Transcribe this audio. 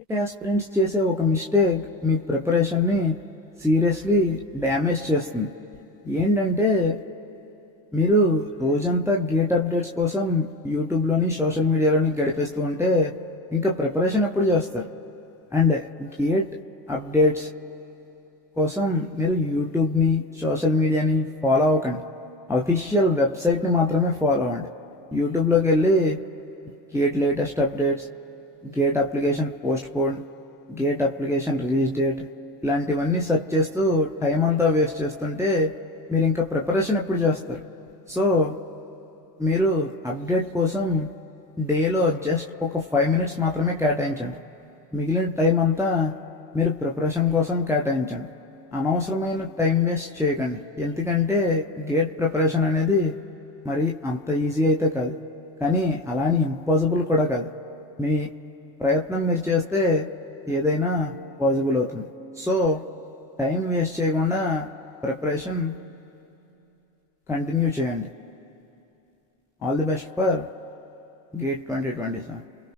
Aspirants చేసే ఒక mistake మీ ప్రిపరేషన్ని seriously damage చేస్తుంది. ఏంటంటే మీరు రోజంతా గేట్ అప్డేట్స్ కోసం యూట్యూబ్లోని సోషల్ మీడియాలోని గడిపేస్తూ ఉంటే ఇంకా ప్రిపరేషన్ ఎప్పుడు చేస్తారు? అండ్ గేట్ అప్డేట్స్ కోసం మీరు యూట్యూబ్ని సోషల్ మీడియాని ఫాలో అవ్వకండి. అఫీషియల్ వెబ్సైట్ని మాత్రమే ఫాలో అవ్వండి. యూట్యూబ్లోకి వెళ్ళి gate latest updates, gate application post phone, gate application release date ఇలాంటివన్నీ సెర్చ్ చేస్తూ టైం అంతా వేస్ట్ చేస్తుంటే మీరు ఇంకా ప్రిపరేషన్ ఎప్పుడు చేస్తారు? సో మీరు అప్డేట్ కోసం డేలో జస్ట్ ఒక 5 minutes మాత్రమే కేటాయించండి. మిగిలిన టైం అంతా మీరు ప్రిపరేషన్ కోసం కేటాయించండి. అనవసరమైన టైం వేస్ట్ చేయకండి. ఎందుకంటే గేట్ ప్రిపరేషన్ అనేది మరి అంత ఈజీ అయితే కాదు, కానీ అలాని ఇంపాసిబుల్ కూడా కాదు. మీ ప్రయత్నం మీరు చేస్తే ఏదైనా పాసిబుల్ అవుతుంది. సో టైం వేస్ట్ చేయకుండా ప్రిపరేషన్ కంటిన్యూ చేయండి. All the best for gate 2027.